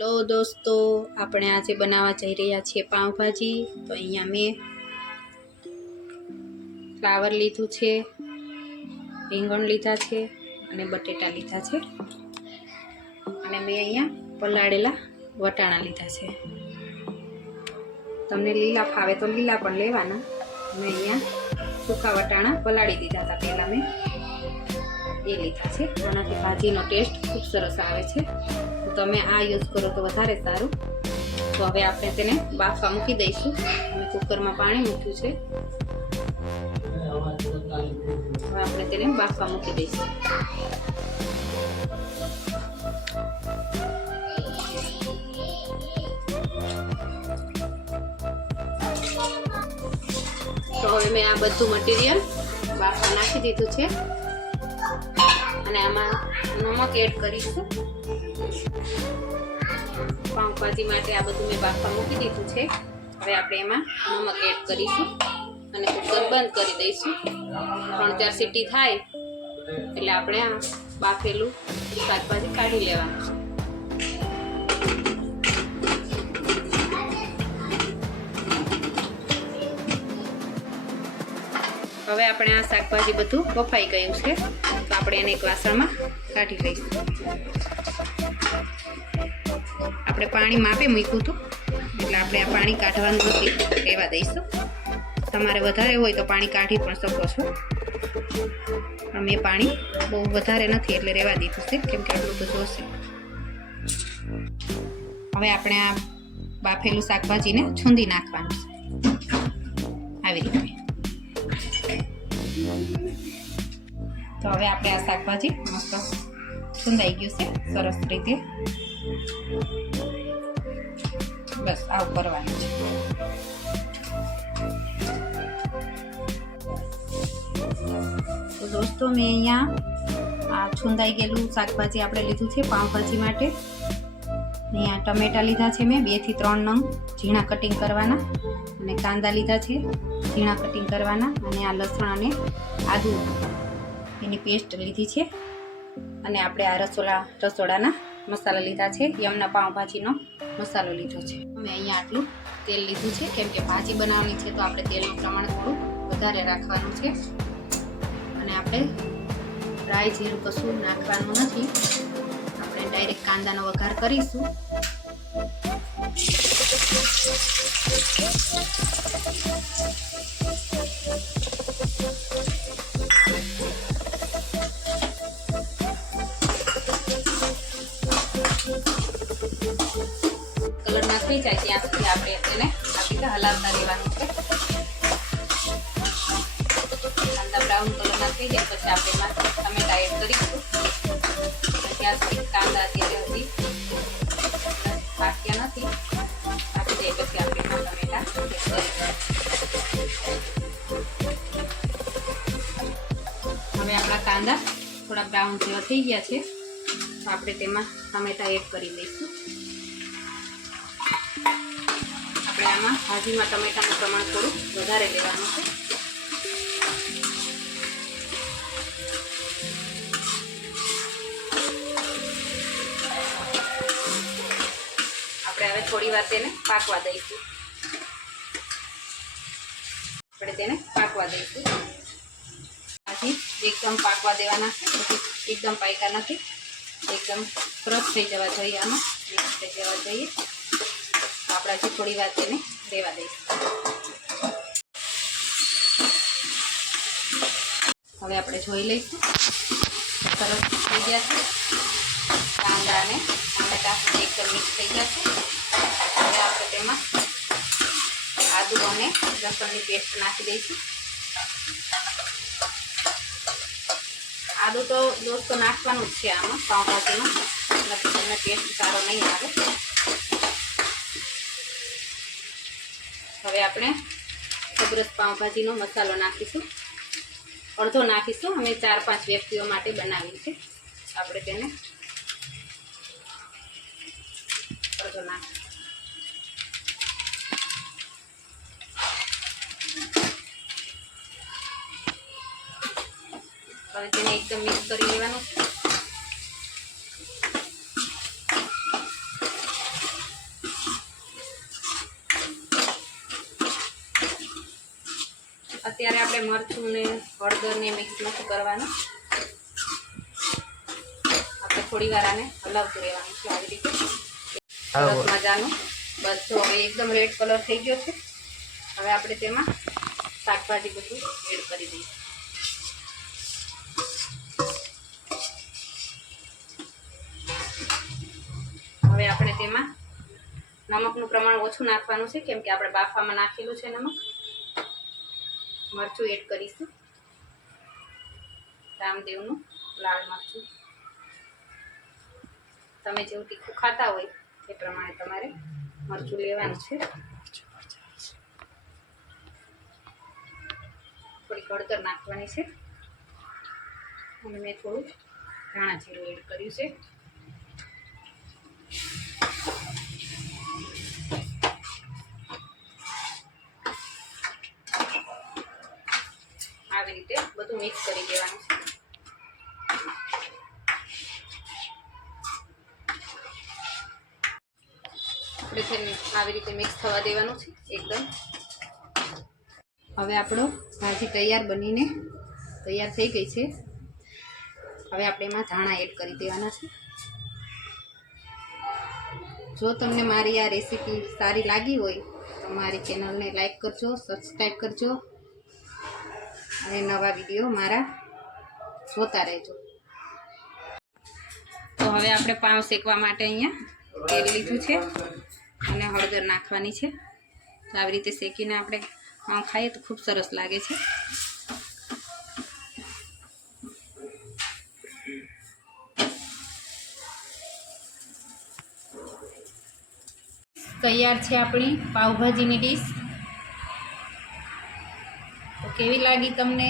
Hello दोस्तों, આપણે આજે બનાવવા જઈ રહ્યા છીએ પાઉંભાજી। તો અહીંયા મેં ફ્લાવર લીધું છે, રીંગણ લીધા છે અને બટેટા લીધા છે અને મેં અહીંયા પલાળેલા વટાણા લીધા છે। તમને લીલા ફાવે તો લીલા પણ લેવાના। મેં અહીંયા સૂકા વટાણા પલાળી દીધા હતા પહેલાં મેં એ લીધા છે। આનાથી ભાજીનો ટેસ્ટ ખૂબ સરસ આવે છે। તો તમે આ યુઝ કરો તો વધારે સારું। તો હવે આપણે તેને બાફવા મૂકી દઈશું। મેં કુકરમાં પાણી મૂક્યું છે, હવે આપણે તેને બાફવા મૂકી દઈશું। તો હવે મેં આ બધું મટીરિયલ બાફવા નાખી દીધું છે અને આમાં નમક એડ કરીશું। પાઉંભાજી માટે આ બધું મેં બાફવા મૂકી દીધું છે। હવે આપણે એમાં નમક એડ કરીશું અને કુકર બંધ કરી દઈશું। 3-4 સીટી થાય એટલે આપણે આ બાફેલું શાકભાજી કાઢી લેવાનું છે। હવે આપણે આ શાકભાજી બધું બફાઈ ગયું છે, તો આપણે એને એક વાસણમાં કાઢી લઈશું। આપણે પાણી માપે મૂક્યું હતું એટલે આપણે આ પાણી કાઢવાનું નથી, રહેવા દઈશું। તમારે વધારે હોય તો પાણી કાઢી પણ શકો છો, અમે પાણી બહુ વધારે નથી એટલે રહેવા દીધું છે, કેમ કે એટલું તો જોશે। હવે આપણે આ બાફેલું શાકભાજીને છૂંદી નાખવાનું છે આવી રીતે। તો હવે આપણે આ શાકભાજી મસ્ત છૂંદાઈ ગયું છે સરસ રીતે। બસ આવું કરવાનું છે। તો દોસ્તો મેં અહીંયા આ છૂંદાઈ ગયેલું શાકભાજી આપણે લીધું છે પાઉંભાજી માટે। અહીંયા ટમેટા લીધા છે મેં 2 થી 3 નંગ ઝીણા કટિંગ કરવાના, અને કાંદા લીધા છે ઝીણા કટિંગ કરવાના, અને આ લસણ અને આદુ એની પેસ્ટ લીધી છે, અને આપણે આ રસોડાના મસાલા લીધા છે, યમના પાઉંભાજીનો મસાલો લીધો છે। મેં અહીંયા આટલું તેલ લીધું છે, કેમ કે ભાજી બનાવવાની છે તો આપણે તેલનું પ્રમાણ થોડું વધારે રાખવાનું છે। અને આપણે ડ્રાય જીરું કશું નાખવાનું નથી, આપણે ડાયરેક્ટ કાંદાનો વઘાર કરીશું। કલર ના થઈ જાય ત્યાં સુધી આપણે તેને આ રીતે હલાવતા રહેવાનું છે। કાંદા બ્રાઉન કલર ના થઈ જાય પછી આપણે એમાં ટમેટા એડ કરીશું। ત્યાં સુધી કાંદા અત્યારે હજી પાક્યા નથી, પાકી જાય પછી આપણે એમાં ટમેટા એડ કરીશું। હવે આપણા કાંદા થોડા બ્રાઉન જેવા થઈ ગયા છે, તો આપણે તેમાં ટમેટા એડ કરી દઈશું। આપણે આમાં ભાજીમાં ટમેટાનું પ્રમાણ થોડું વધારે લેવાનું છે। આપણે હવે થોડી વાર તેને પાકવા દઈશું। આપણે તેને પાકવા દઈશું। આથી એકદમ પાકવા દેવાના છે, એકદમ પાક્યા નથી, એકદમ ક્રશ થઈ જવા જોઈએ, આમાં મિક્સ થઈ જવા જોઈએ। આપણે હજી થોડી વાર તેને રહેવા દઈશું। હવે આપણે જોઈ લઈશું, સરસ થઈ ગયા છે કાંદા અને ટમેટા એકદમ મિક્સ થઈ ગયા છે। હવે આપણે તેમાં આદુ અને લસણની પેસ્ટ નાખી દઈશું। આદુ તો દોસ્તો નાખવાનું જ છે આમાં પાઉંભાજીમાં, નથી તમને ટેસ્ટ સારો નહીં આવે। હવે આપણે ખબરસ પાઉંભાજીનો મસાલો નાખીશું, અડધો નાખીશું। અમે 4-5 વ્યક્તિઓ માટે બનાવી છે, આપણે તેને અડધો નાખીશું। હવે તેને એકદમ મિક્સ કરી લેવાનું છે। અત્યારે આપણે મરચું ને હળદર ને મિક્સ નથી કરવાનું. આપણે થોડી વાર આને હલાવતું રહેવાનું છે આવી રીતે. સરસ મજાનું બસ જો હવે એકદમ રેડ કલર થઈ ગયો છે. હવે આપણે તેમાં શાકભાજી બધું એડ કરી દઈએ. હવે આપણે તેમાં નમકનું પ્રમાણ ઓછું નાખવાનું છે, કેમ કે આપણે બાફામાં નાખેલું છે નમક. મરચું એડ કરીશું, રામદેવનું લાલ મરચું. તમે જેવું તીખું ખાતા હોય એ પ્રમાણે તમારે મરચું લેવાનું છે. થોડી હળદર નાખવાની છે અને મેં થોડું ધાણા જીરું એડ કર્યું છે. આવી રીતે બધું મિક્સ કરી દેવાનું છે. આપણે તેને આવી રીતે મિક્સ થવા દેવાનું છે એકદમ. હવે આપણો ભાજી તૈયાર થઈ ગઈ છે. હવે આપણે એમાં ધાણા એડ કરી દેવાના છે. જો તમને મારી આ રેસીપી સારી લાગી હોય તો મારી ચેનલને લાઈક કરજો, સબસ્ક્રાઈબ કરજો અને નવા વિડીયો મારા જોતા રહેજો. તો હવે આપણે પાઉં શેકવા માટે અહીંયા તેલ લીધું છે અને હળદર નાખવાની છે. તો આવી રીતે શેકીને આપણે પાઉં ખાઈએ તો ખૂબ સરસ લાગે છે. તૈયાર છે આપણી પાવભાજીની ડીશ. તો કેવી લાગી તમને?